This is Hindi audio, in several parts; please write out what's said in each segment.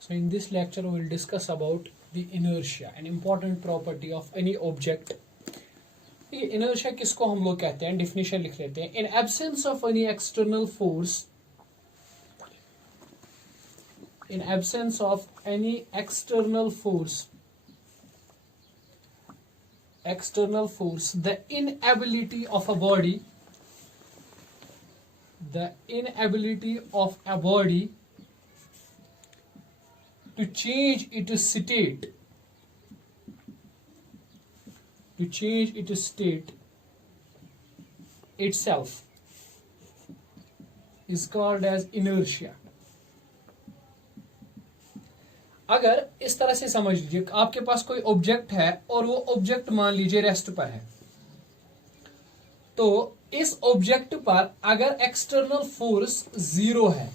So in this lecture we will discuss about the inertia, an important property of any object. ये inertia किसको हम लोग कहते हैं, definition लिख लेते हैं. In absence of any external force, in absence of any external force, the inability of a body to change its state itself is called as inertia. अगर इस तरह से समझ लीजिए, आपके पास कोई ऑब्जेक्ट है और वो ऑब्जेक्ट मान लीजिए रेस्ट पर है, तो इस ऑब्जेक्ट पर अगर एक्सटर्नल फोर्स जीरो है,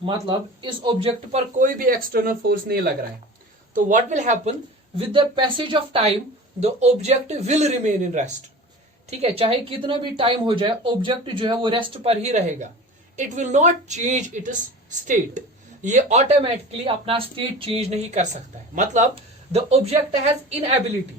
मतलब इस ऑब्जेक्ट पर कोई भी एक्सटर्नल फोर्स नहीं लग रहा है, तो what will happen with the passage of time the object will remain in rest. ठीक है, चाहे कितना भी टाइम हो जाए ऑब्जेक्ट जो है वो रेस्ट पर ही रहेगा. It will not change its state. ये ऑटोमेटिकली अपना स्टेट चेंज नहीं कर सकता है. मतलब the object has inability,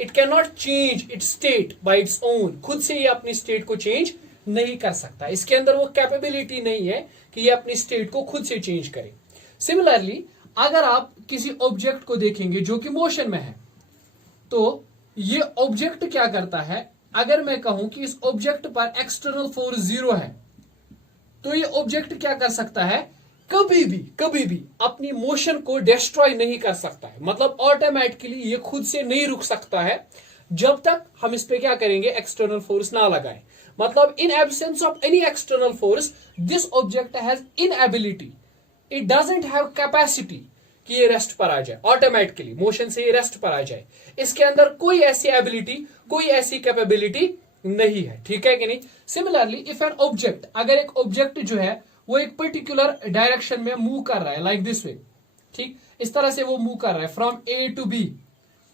it can not change its state by its own. खुद से ये अपनी स्टेट को चेंज नहीं कर सकता. इसके अंदर वो कैपेबिलिटी नहीं है कि ये अपनी स्टेट को खुद से चेंज करे. सिमिलरली अगर आप किसी ऑब्जेक्ट को देखेंगे जो कि मोशन में है, तो ये ऑब्जेक्ट क्या करता है, अगर मैं कहूं कि इस ऑब्जेक्ट पर एक्सटर्नल फोर्स जीरो है, तो ये ऑब्जेक्ट क्या कर सकता है, कभी भी अपनी मोशन को डिस्ट्रॉय नहीं कर सकता है. मतलब ऑटोमेटिकली ये खुद से नहीं रुक सकता है जब तक हम इस पे क्या करेंगे, एक्सटर्नल फोर्स ना लगाएं. मतलब in absence of any external force this object has inability, it doesn't have capacity कि ये रेस्ट पर आ जाए, ऑटोमेटिकली मोशन से ये रेस्ट पर आ जाए. इसके अंदर कोई ऐसी एबिलिटी, कोई ऐसी कैपेबिलिटी नहीं है. ठीक है कि नहीं. सिमिलरली इफ एन ऑब्जेक्ट, अगर एक ऑब्जेक्ट जो है वो एक पर्टिकुलर डायरेक्शन में मूव कर रहा है, लाइक दिस वे, ठीक इस तरह से वो मूव कर रहा है फ्रॉम ए टू बी.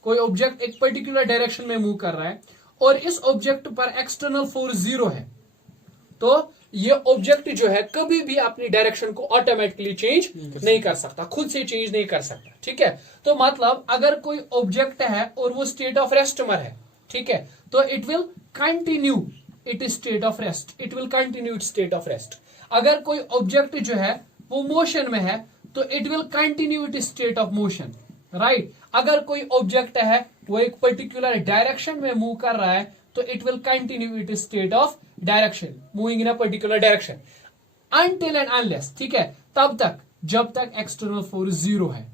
कोई ऑब्जेक्ट एक पर्टिकुलर डायरेक्शन में मूव कर रहा है और इस ऑब्जेक्ट पर एक्सटर्नल फोर्स जीरो है, तो ये ऑब्जेक्ट जो है कभी भी अपनी डायरेक्शन को ऑटोमेटिकली चेंज नहीं कर सकता, खुद से चेंज नहीं कर सकता. ठीक है, तो मतलब अगर कोई ऑब्जेक्ट है और वो स्टेट ऑफ रेस्ट में है, ठीक है, तो it will continue it state of rest, it will continue it state of rest. अगर कोई ऑब्जेक्ट जो है वो मोशन में है, तो it will continue it state of motion. Right. अगर कोई ऑब्जेक्ट है वो एक पर्टिकुलर डायरेक्शन में मूव कर रहा है, तो it will continue it state of direction, moving in a particular direction until and unless, ठीक है, तब तक जब तक एक्सटर्नल फोर्स जीरो है.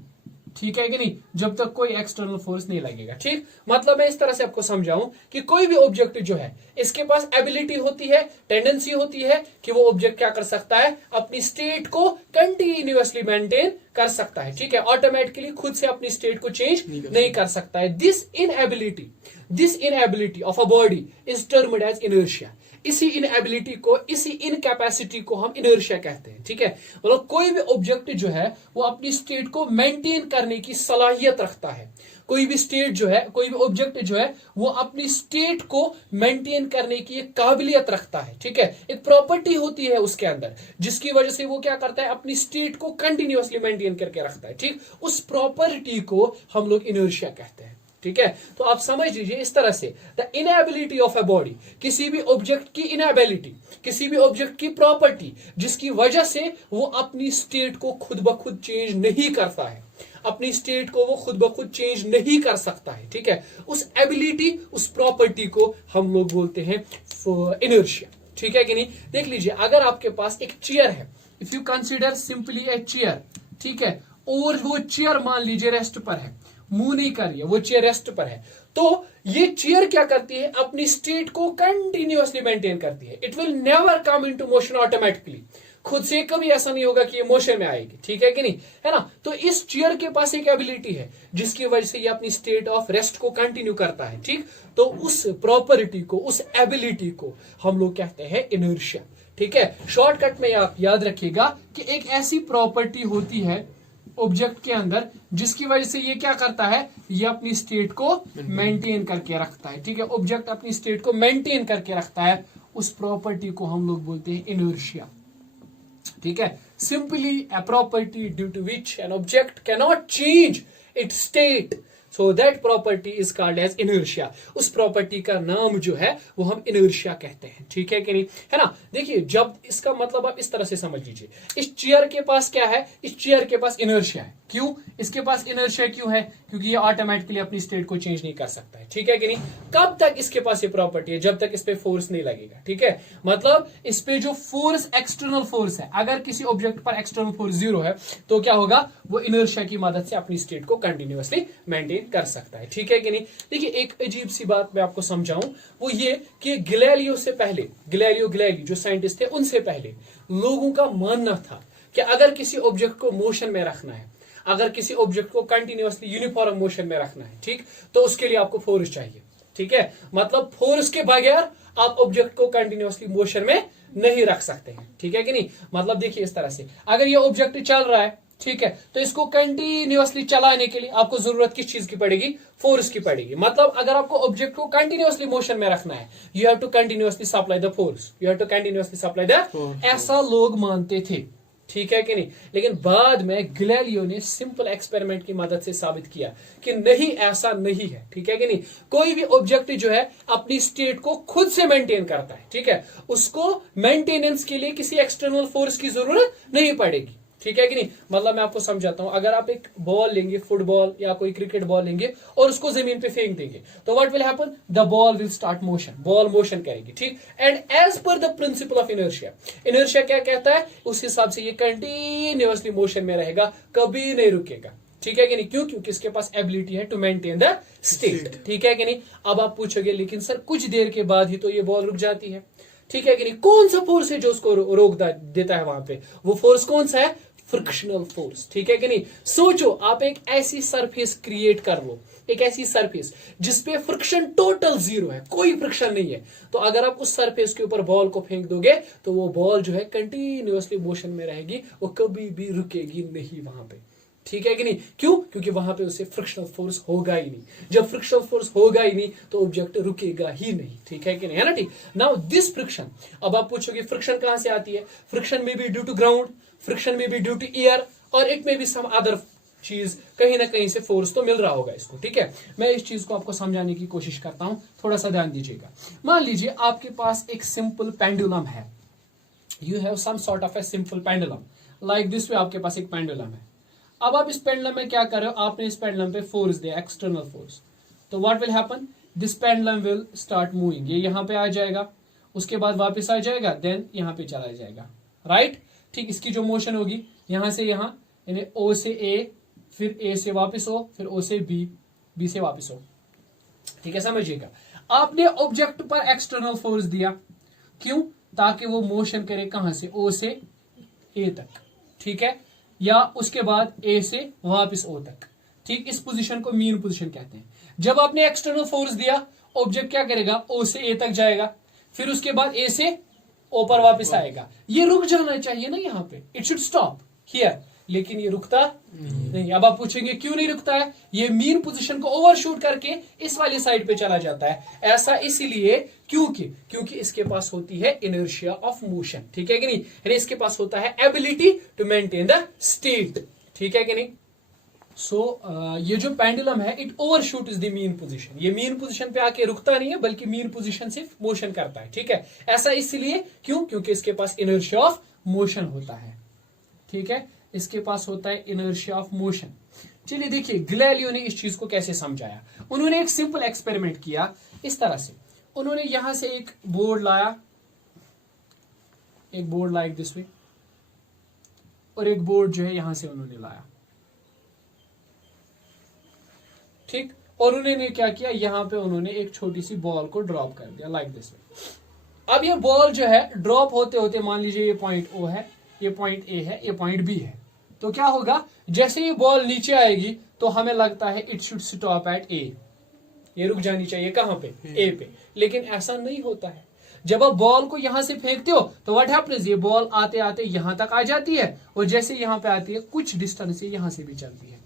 ठीक है कि नहीं, जब तक कोई एक्सटर्नल फोर्स नहीं लगेगा. ठीक, मतलब मैं इस तरह से आपको समझाऊं कि कोई भी ऑब्जेक्ट जो है इसके पास एबिलिटी होती है, टेंडेंसी होती है कि वो ऑब्जेक्ट क्या कर सकता है, अपनी स्टेट को कंटिन्यूअसली मेंटेन कर सकता है. ठीक है, ऑटोमेटिकली खुद से अपनी स्टेट को चेंज नहीं कर सकता है. This inability of a body is termed as inertia. इसी इनएबिलिटी को, इसी इनकैपेसिटी को हम इनर्शिया कहते हैं. ठीक है, मतलब कोई भी ऑब्जेक्ट जो है वो अपनी स्टेट को मेंटेन करने की सलाहियत रखता है. कोई भी स्टेट जो है, कोई भी ऑब्जेक्ट जो है वो अपनी स्टेट को मेंटेन करने की एक काबिलियत रखता है. ठीक है, एक प्रॉपर्टी होती है उसके अंदर जिसकी वजह से वो क्या करता है, अपनी स्टेट को कंटिन्यूअसली मेंटेन करके रखता है. ठीक, उस प्रॉपर्टी को हम लोग इनर्शिया कहते हैं. ठीक है, तो आप समझ लीजिए इस तरह से the inability of a body, किसी भी ऑब्जेक्ट की इनएबिलिटी, किसी भी ऑब्जेक्ट की प्रॉपर्टी जिसकी वजह से वो अपनी स्टेट को खुद ब खुद चेंज नहीं करता है, अपनी स्टेट को वो खुद ब खुद चेंज नहीं कर सकता है. ठीक है, उस एबिलिटी, उस प्रॉपर्टी को हम लोग बोलते हैं इनर्शिया. ठीक है कि नहीं. देख लीजिए, अगर आपके पास एक चेयर है, if you consider simply a chair, ठीक है, और वो चेयर मान लीजिए रेस्ट पर है, मूव नहीं कर रही है, वो चेयर रेस्ट पर है, तो ये चेयर क्या करती है, अपनी स्टेट को कंटिन्यूअसली मेंटेन करती है. It will never come into motion automatically. खुद से कभी ऐसा नहीं होगा कि ये मोशन में आएगी. ठीक है कि नहीं, है ना. तो इस चेयर के पास एक एबिलिटी है जिसकी वजह से ये अपनी स्टेट ऑफ रेस्ट को कंटिन्यू करता है. ठीक, तो उस प्रॉपर्टी को, उस एबिलिटी को हम लोग कहते हैं इनर्शिया. ठीक है, शॉर्टकट में आप याद रखिएगा कि एक ऐसी प्रॉपर्टी होती है ऑब्जेक्ट के अंदर जिसकी वजह से ये क्या करता है, ये अपनी स्टेट को मेंटेन करके रखता है. ठीक है, ऑब्जेक्ट अपनी स्टेट को मेंटेन करके रखता है, उस प्रॉपर्टी को हम लोग बोलते हैं इनर्शिया. ठीक है, simply a property due to which an object cannot change its state, so that property is called as inertia. उस प्रॉपर्टी का नाम जो है वो हम इनर्शिया कहते हैं, ठीक है कि नहीं, है ना। देखिए, जब इसका मतलब आप इस तरह से समझ लीजिए, इस चेयर के पास क्या है, इस चेयर के पास इनर्शिया है। क्यों इसके पास इनर्शिया क्यों है? क्योंकि ये ऑटोमेटिकली अपनी स्टेट को चेंज नहीं कर सकता है, ठीक है कि नहीं। कब तक इसके पास ये प्रॉपर्टी है? जब तक इस पे फोर्स नहीं लगेगा, ठीक है। मतलब इस पे जो फोर्स, एक्सटर्नल फोर्स है, अगर किसी ऑब्जेक्ट पर एक्सटर्नल फोर्स 0 है तो क्या होगा, वो इनर्शिया की मदद से अपनी स्टेट को कंटिन्यूअसली मेंटेन कर सकता है, ठीक है कि नहीं। देखिए, एक अजीब सी बात मैं आपको समझाऊं, वो ये कि गैलीलियो से पहले, गैलीलियो गैलीली जो साइंटिस्ट थे, उनसे पहले लोगों का मानना था कि अगर किसी ऑब्जेक्ट को मोशन में रखना है, अगर किसी ऑब्जेक्ट को कंटिन्यूअसली यूनिफॉर्म मोशन में रखना है, ठीक, तो उसके लिए आपको फोर्स चाहिए, ठीक है। मतलब फोर्स के बगैर आप ऑब्जेक्ट को कंटिन्यूअसली मोशन में नहीं रख सकते हैं, ठीक है कि नहीं। मतलब देखिए, इस तरह से अगर ये ऑब्जेक्ट चल रहा है, ठीक है, तो इसको कंटिन्यूअसली चलाने के लिए आपको जरूरत किस चीज की पड़ेगी? फोर्स की पड़ेगी। मतलब अगर आपको ऑब्जेक्ट को कंटिन्यूअसली मोशन में रखना है, you have to continuously supply the force, you have to continuously supply the, ऐसा लोग मानते थे, ठीक है कि नहीं। लेकिन बाद में गैलीलियो ने सिंपल एक्सपेरिमेंट की मदद से साबित किया कि नहीं, ऐसा नहीं है, ठीक है कि नहीं। कोई भी ऑब्जेक्ट जो है अपनी स्टेट को खुद से मेंटेन करता है, ठीक है, उसको मेंटेनेंस के लिए किसी एक्सटर्नल फोर्स की जरूरत नहीं पड़ेगी, ठीक है कि नहीं। मतलब मैं आपको समझाता हूं, अगर आप एक बॉल लेंगे, फुटबॉल या कोई क्रिकेट बॉल लेंगे और उसको जमीन पे फेंक देंगे, तो what will happen, the ball will start motion, ball motion करेगी, ठीक। And as per the principle of inertia, inertia क्या कहता है, उस हिसाब से ये कंटिन्यूअसली मोशन में रहेगा, कभी नहीं रुकेगा, ठीक है कि नहीं। क्यों? क्योंकि इसके पास एबिलिटी है टू मेंटेन द स्टेट, ठीक है कि नहीं। अब आप पूछोगे, लेकिन सर कुछ देर के बाद ही तो ये बॉल रुक जाती है, ठीक है कि नहीं। कौन सा फोर्स है जो उसको रोक देता है वहां पे? वो फोर्स कौन सा है? फ्रिक्शनल फोर्स, ठीक है कि नहीं। सोचो, आप एक ऐसी सरफेस क्रिएट कर लो, एक ऐसी सरफेस जिसपे फ्रिक्शन टोटल 0 है, कोई फ्रिक्शन नहीं है, तो अगर आप उस सरफेस के ऊपर बॉल को फेंक दोगे तो वो बॉल जो है कंटिन्यूअसली मोशन में रहेगी, वो कभी भी रुकेगी नहीं वहां पे, ठीक है कि नहीं। क्यों? क्योंकि वहां पे उसे फ्रिक्शनल फोर्स होगा ही नहीं। जब फ्रिक्शनल फोर्स होगा ही नहीं तो ऑब्जेक्ट रुकेगा ही नहीं, ठीक है कि नहीं, है ना, ठीक। नाउ दिस फ्रिक्शन, अब आप पूछोगे फ्रिक्शन कहां से आती है? फ्रिक्शन में भी ड्यू टू ग्राउंड, फ्रिक्शन में भी ड्यू टू एयर, और इट में भी सम अदर चीज, कहीं ना कहीं से फोर्स तो मिल रहा होगा इसको, ठीक है। मैं इस चीज को आपको समझाने की कोशिश करता हूं, थोड़ा सा ध्यान दीजिएगा। मान लीजिए आपके पास एक सिंपल पेंडुलम है, you have some sort of a simple pendulum like this way, आपके पास एक पेंडुलम है। अब आप इस पेंडुलम में क्या कर रहे हो, आपने इस पेंडुलम पे फोर्स दिया, एक्सटर्नल फोर्स, तो what will happen, this pendulum will start moving, ये यहां पे आ जाएगा, उसके बाद वापस आ जाएगा, देन यहां पे चला जाएगा, राइट, ठीक। इसकी जो मोशन होगी यहां से यहां, यानी ओ से ए, फिर ए से वापस हो, फिर ओ से बी, बी से वापस हो, ठीक है, समझिएगा। आपने ऑब्जेक्ट पर एक्सटर्नल फोर्स दिया, क्यों? ताकि वो मोशन करे कहां से, ओ से ए तक, ठीक है, या उसके बाद ए से वापस ओ तक, ठीक। इस पोजीशन को मीन पोजीशन कहते हैं। जब आपने एक्सटर्नल फोर्स दिया, ऑब्जेक्ट क्या करेगा, ओ से ए तक जाएगा, फिर उसके बाद ए से ओ पर वापस आएगा। ये रुक जाना चाहिए ना यहाँ पे, इट शुड स्टॉप हियर, लेकिन ये रुकता नहीं। अब आप पूछेंगे क्यों नहीं रुकता है? ये मीन पोजीशन को ओवरशूट करके इस वाली साइड पे चला जाता है। ऐसा इसीलिए क्योंकि इसके पास होती है इनर्शिया ऑफ मोशन, ठीक है कि नहीं, यानी इसके पास होता है ability to maintain the state, ठीक है कि नहीं। ये जो पेंडुलम है, it overshoot is the mean position, ये मीन पोजीशन पे आके रुकता नहीं है, बल्कि मीन पोजीशन सिर्फ मोशन करता है, ठीक है। ऐसा इसलिए क्योंकि इसके पास इनर्शिया ऑफ मोशन होता है, ठीक है, इसके पास होता है इनर्शिया ऑफ मोशन। चलिए देखिए, गैलीलियो ने इस चीज को कैसे समझाया। उन्होंने एक सिंपल एक्सपेरिमेंट किया इस तरह से, उन्होंने यहां से एक बोर्ड लाया, एक बोर्ड लाइक दिस वे, और एक बोर्ड जो है यहां से उन्होंने लाया, ठीक। और उन्होंने क्या किया, यहां पे उन्होंने एक छोटी सी बॉल को ड्रॉप कर दिया लाइक दिस वे। अब ये बॉल जो है ड्रॉप होते होते, मान लीजिए ये पॉइंट ओ है, ये पॉइंट ए है, ये पॉइंट बी है, तो क्या होगा, जैसे ये बॉल नीचे आएगी तो हमें लगता है इट शुड स्टॉप एट ए, ये रुक जानी चाहिए कहां पे, ए पे। लेकिन ऐसा नहीं होता है। जब आप बॉल को यहां से फेंकते हो तो व्हाट हैपेंस, ये बॉल आते आते यहां तक आ जाती है, और जैसे यहां पे आती है कुछ डिस्टेंस से यहां से भी चलती है,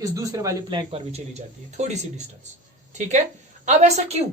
इस दूसरे वाले प्लैंक पर भी चली जाती है, थोड़ी सी डिस्टेंस, ठीक है। अब ऐसा क्यों?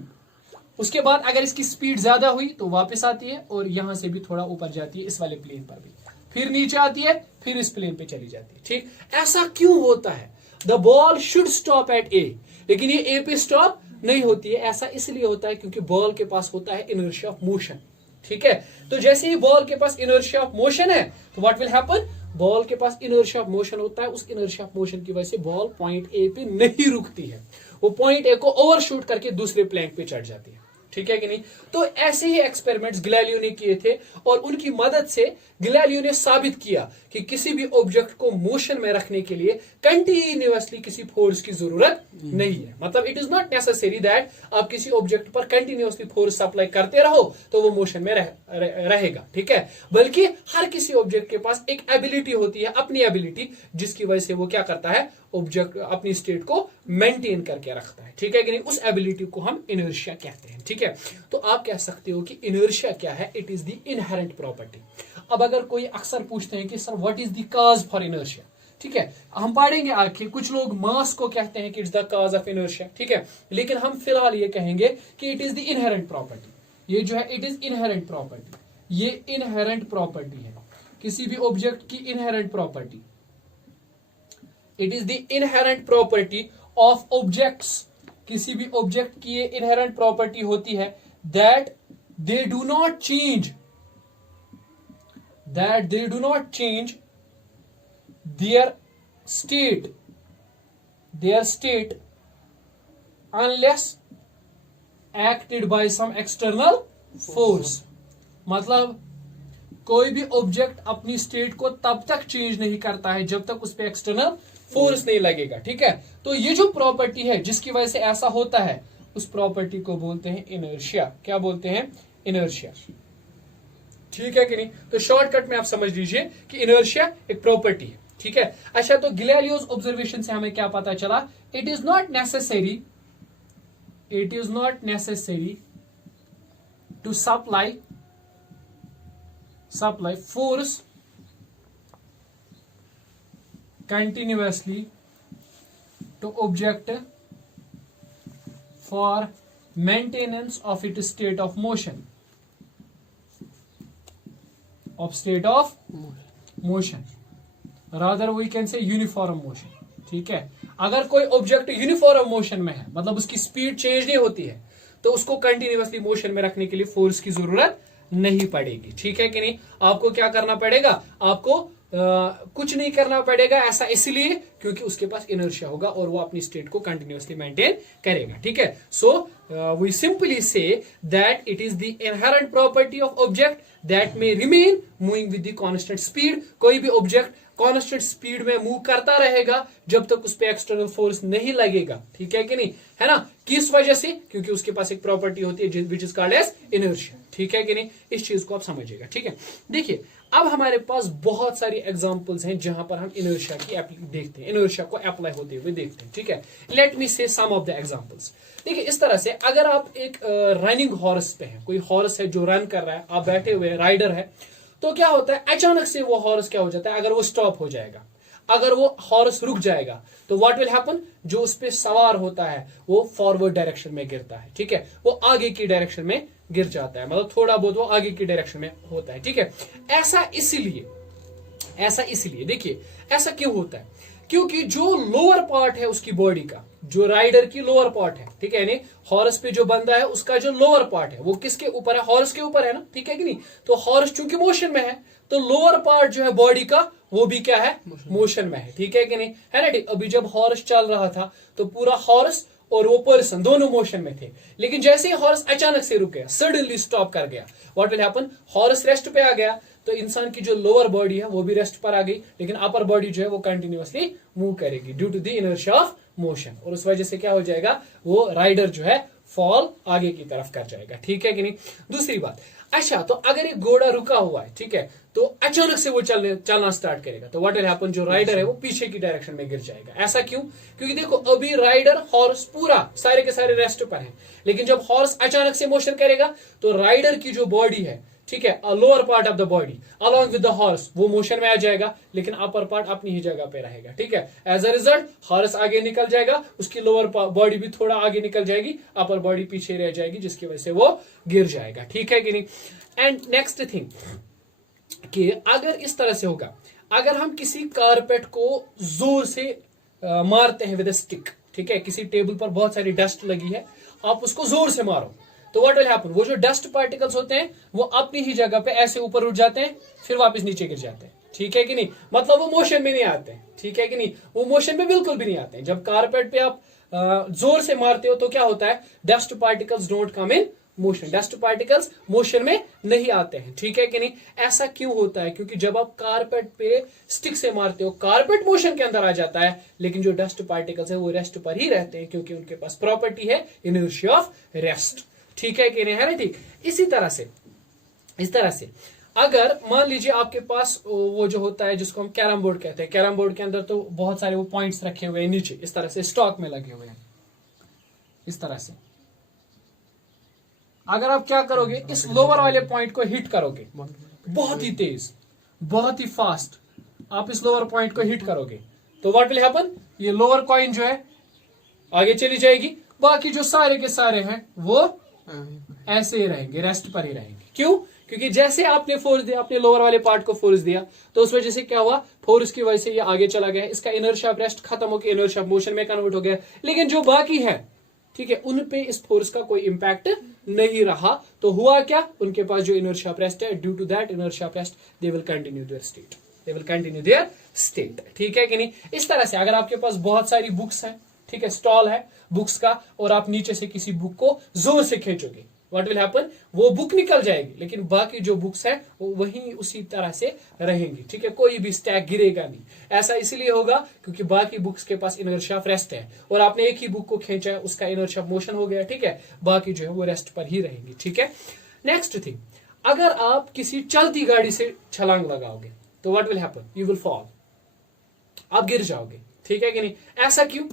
उसके बाद अगर इसकी स्पीड ज्यादा हुई तो वापस आती है, और यहां से भी थोड़ा ऊपर जाती है, इस वाले प्लेन पर भी। फिर नीचे आती है, फिर इस प्लेन पे चली जाती है। ठीक, ऐसा क्यों होता है? The ball should stop at a, लेकिन ये ए पे स्टॉप नहीं होती है। ऐसा इसलिए होता है क्योंकि बॉल के पास होता है इनर्शिया ऑफ मोशन। ठीक है, तो जैसे ही बॉल के पास इनर्शिया ऑफ मोशन है तो व्हाट विल हैपन, बॉल के पास इनर्शिया ऑफ मोशन होता है, उस इनर्शिया ऑफ मोशन की वजह से बॉल पॉइंट ए पे नहीं रुकती है, वो पॉइंट ए को ओवरशूट करके दूसरे प्लैंक पे चढ़ जाती है। ठीक है कि नहीं? तो ऐसे ही एक्सपेरिमेंट्स गैलीलियो ने किए थे और उनकी मदद से गैलीलियो ने साबित किया कि किसी भी ऑब्जेक्ट को मोशन में रखने के लिए कंटिन्यूअसली किसी फोर्स की जरूरत नहीं है। मतलब it is not necessary that आप किसी ऑब्जेक्ट पर कंटिन्यूअसली फोर्स सप्लाई करते रहो तो वो मोशन में रहेगा। ठीक है, बल्कि हर किसी ऑब्जेक्ट के पास एक एबिलिटी होती है, अपनी एबिलिटी, जिसकी वजह से वो क्या करता है, ऑब्जेक्ट अपनी स्टेट को मेंटेन करके रखता है। ठीक है कि नहीं? उस एबिलिटी को हम इनर्शिया कहते हैं। ठीक है, तो आप कह सकते हो कि इनर्शिया क्या है? It is the inherent property. अब अगर कोई अक्सर पूछते हैं कि sir what is the cause for inertia, ठीक है, हम पढ़ेंगे आगे, कुछ लोग मास को कहते हैं कि it's the cause of inertia. ठीक है, लेकिन हम फिलहाल ये कहेंगे कि it is the inherent property. ये जो है इट इज इनहेरेंट प्रॉपर्टी, ये इनहेरेंट प्रॉपर्टी है किसी भी ऑब्जेक्ट की inherent property. It is the inherent property of objects. किसी भी ऑब्जेक्ट की ये इनहेरेंट प्रॉपर्टी होती है that they do not change, their state unless acted by some external force। मतलब कोई भी ऑब्जेक्ट अपनी स्टेट को तब तक चेंज नहीं करता है जब तक उस पर एक्सटर्नल फोर्स नहीं लगेगा। ठीक है, तो ये जो प्रॉपर्टी है जिसकी वजह से ऐसा होता है, उस प्रॉपर्टी को बोलते हैं इनर्शिया। क्या बोलते हैं? इनर्शिया। ठीक है कि नहीं? तो शॉर्टकट में आप समझ लीजिए कि इनर्शिया एक प्रॉपर्टी है। ठीक है, अच्छा, तो गैलीलियोस ऑब्जर्वेशन से हमें क्या पता चला? It is not necessary to supply force continuously to object for maintenance of its state of motion, rather we can say uniform motion। ठीक है, अगर कोई ऑब्जेक्ट यूनिफॉर्म मोशन में है, मतलब उसकी स्पीड चेंज नहीं होती है, तो उसको कंटिन्यूअसली मोशन में रखने के लिए फोर्स की जरूरत नहीं पड़ेगी। ठीक है कि नहीं? आपको क्या करना पड़ेगा? आपको कुछ नहीं करना पड़ेगा। ऐसा इसलिए क्योंकि उसके पास इनर्शिया होगा और वो अपनी स्टेट को कंटिन्यूअसली मेंटेन करेगा। ठीक है, so we simply say that it is the inherent property of object that may remain moving with the constant speed. कोई भी ऑब्जेक्ट कांस्टेंट स्पीड में मूव करता रहेगा जब तक उस पर एक्सटर्नल फोर्स नहीं लगेगा। ठीक है कि नहीं? है ना? किस वजह से? क्योंकि उसके पास एक प्रॉपर्टी होती है which is called as inertia. ठीक है कि नहीं? इस चीज को आप समझिएगा। ठीक है, देखिए अब हमारे पास बहुत सारी एग्जांपल्स हैं जहां पर हम इनर्शिया की देखते हैं, इनर्शिया को अप्लाई होते हुए देखते हैं। ठीक है, लेट मी से सम ऑफ द एग्जांपल्स। देखिए इस तरह से अगर आप एक रनिंग हॉर्स पे हैं, कोई हॉर्स है जो रन कर रहा है, आप बैठे हुए राइडर है, तो क्या होता है, अचानक से वो हॉर्स क्या हो जाता है, अगर वो स्टॉप हो जाएगा, अगर वो हॉर्स रुक जाएगा तो व्हाट विल हैपन, जो उस पे सवार होता है वो फॉरवर्ड डायरेक्शन में गिरता है। ठीक है, वो आगे की डायरेक्शन में गिर जाता है, मतलब थोड़ा बहुत वो आगे की डायरेक्शन में होता है। ठीक है, ऐसा इसलिए देखिए ऐसा क्यों होता है, क्योंकि जो लोअर पार्ट है उसकी बॉडी का, जो राइडर की लोअर पार्ट है, ठीक है, यानी हॉर्स पे जो बंदा है उसका जो लोअर पार्ट है वो किसके ऊपर है, हॉर्स के ऊपर है ना। ठीक है कि नहीं? तो हॉर्स चूंकि मोशन में है तो लोअर पार्ट जो है बॉडी का वो भी क्या है, मोशन में है। ठीक है कि नहीं? है ना? ठीक, अभी जब हॉर्स चल रहा था तो पूरा हॉर्स और वो पर्सन दोनों मोशन में थे, लेकिन जैसे ही हॉर्स अचानक से रुक गया, सडनली स्टॉप कर गया, what will happen, horse rest पे आ गया, तो इंसान की जो लोअर बॉडी है वो भी रेस्ट पर आ गई, लेकिन अपर बॉडी जो है वो कंटिन्यूअसली मूव करेगी due to the inertia of motion, और उस वजह से क्या हो जाएगा, वो राइडर जो है फॉल आगे की तरफ कर जाएगा। ठीक है कि नहीं? दूसरी बात, अच्छा, तो अगर एक घोड़ा रुका हुआ है, ठीक है, तो अचानक से वो चलना स्टार्ट करेगा, तो व्हाट विल हैपन, जो राइडर है वो पीछे की डायरेक्शन में गिर जाएगा। ऐसा क्यों? क्योंकि देखो अभी राइडर, हॉर्स पूरा सारे के सारे रेस्ट पर है, लेकिन जब हॉर्स अचानक से मोशन करेगा तो राइडर की जो बॉडी है, ठीक है, lower part of the body along with the horse वो मोशन में आ जाएगा, लेकिन अपर पार्ट अपनी ही जगह पे रहेगा। ठीक है, एज अ रिजल्ट हॉर्स आगे निकल जाएगा, उसकी लोअर बॉडी भी थोड़ा आगे निकल जाएगी, अपर बॉडी पीछे रह जाएगी, जिसकी वजह से वो गिर जाएगा। ठीक है कि नहीं? एंड नेक्स्ट थिंग, कि अगर इस तरह से होगा, अगर हम किसी कारपेट को जोर से मारते हैं विद अ स्टिक, ठीक है, किसी टेबल पर बहुत सारी डस्ट लगी है, आप उसको जोर से मारो, तो व्हाट विल हैपन, वो जो डस्ट पार्टिकल्स होते हैं वो अपनी ही जगह पे ऐसे ऊपर उठ जाते हैं, फिर वापस नीचे गिर जाते हैं, ठीक है कि नहीं, मतलब वो मोशन में नहीं आते हैं, ठीक है कि नहीं, वो मोशन में बिल्कुल भी नहीं आते हैं। जब कारपेट पे आप जोर से मारते हो तो क्या होता है, dust particles don't come in motion, dust particles motion में नहीं आते हैं, ठीक है कि नहीं। ऐसा क्यों होता है, क्योंकि जब आप कारपेट पे स्टिक से मारते हो, कारपेट मोशन के अंदर आ जाता है, लेकिन जो डस्ट पार्टिकल्स है वो रेस्ट पर ही रहते हैं, क्योंकि उनके पास प्रॉपर्टी है इनर्शिया ऑफ रेस्ट, ठीक है कि नहीं, है ना, ठीक। इसी तरह से, इस तरह से अगर मान लीजिए आपके पास वो जो होता है जिसको हम कैरम बोर्ड कहते हैं, कैरम बोर्ड के अंदर तो बहुत सारे वो पॉइंट्स रखे हुए हैं नीचे, इस तरह से स्टॉक में लगे हुए हैं, इस तरह से अगर आप क्या करोगे, इस लोअर वाले पॉइंट को हिट करोगे बहुत ही तेज, बहुत ही फास्ट, आप इस लोअर पॉइंट को हिट करोगे तो व्हाट विल हैपन, ये लोअर कॉइन जो है आगे चली जाएगी, बाकी जो सारे के सारे हैं वो ऐसे ही रहेंगे, रेस्ट पर ही रहेंगे। क्यों, क्योंकि जैसे आपने फोर्स दिया, अपने लोअर वाले पार्ट को फोर्स दिया, तो उस वजह से क्या हुआ, फोर्स की वजह से ये आगे चला गया, इसका इनर्शिया ऑफ रेस्ट खत्म होकर इनर्शिया ऑफ मोशन में कन्वर्ट हो गया, लेकिन जो बाकी है, ठीक है, उन पे इस फोर्स का कोई इंपैक्ट नहीं रहा, तो हुआ क्या, उनके पास जो इनर्शिया ऑफ रेस्ट है, due to that inertia of rest they will continue their state, they will continue their state, ठीक है कि नहीं। इस तरह से अगर आपके पास बहुत सारी बुक्स हैं, ठीक है, स्टॉल है बुक्स का, और आप नीचे से किसी बुक को जोर से खींचोगे, व्हाट विल हैपन, वो बुक निकल जाएगी, लेकिन बाकी जो बुक्स है वो वहीं उसी तरह से रहेंगी, ठीक है, कोई भी स्टैक गिरेगा नहीं। ऐसा इसलिए होगा क्योंकि बाकी बुक्स के पास इनर्शिया ऑफ रेस्ट है, और आपने एक ही बुक को खींचा है, उसका इनर्शिया ऑफ मोशन हो गया, ठीक है, बाकी जो है वो रेस्ट पर ही रहेंगी, ठीक है। नेक्स्ट थिंग, अगर आप किसी चलती गाड़ी से छलांग लगाओगे तो what will happen, you will fall, आप गिर जाओगे, ठीक है कि नहीं। ऐसा क्यों,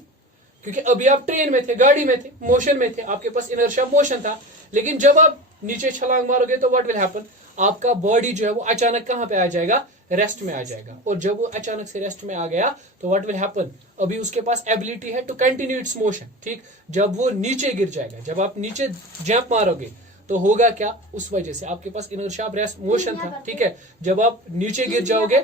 क्योंकि अभी आप ट्रेन में थे, गाड़ी में थे, मोशन में थे, आपके पास इनर्शिया ऑफ मोशन था, लेकिन जब आप नीचे छलांग मारोगे तो व्हाट विल हैपन, आपका बॉडी जो है वो अचानक कहां पे आ जाएगा, रेस्ट में आ जाएगा, और जब वो अचानक से रेस्ट में आ गया तो व्हाट विल हैपन, अभी उसके पास एबिलिटी है टू कंटिन्यू इट्स मोशन, ठीक। जब वो नीचे गिर जाएगा, जब आप नीचे जंप मारोगे तो होगा क्या, उस वजह से आपके पास इनर्शिया ऑफ रेस्ट मोशन था, ठीक है, जब आप नीचे गिर जाओगे,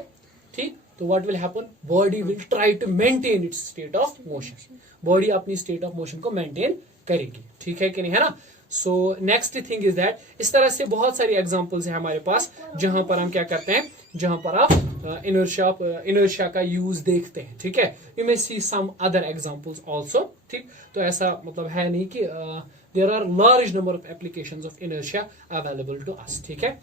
ठीक, तो what will happen, body will try to maintain its state of motion, body अपनी स्टेट ऑफ मोशन को मेंटेन करेगी, ठीक है कि नहीं, है ना। So next thing is that, इस तरह से बहुत सारी एग्जांपल्स हैं हमारे पास जहां पर हम क्या करते हैं, जहां पर आप इनर्शिया का यूज देखते हैं, ठीक है। You may see some other examples also, ठीक। तो ऐसा मतलब है नहीं कि there are large number of applications of inertia available to us, ठीक है।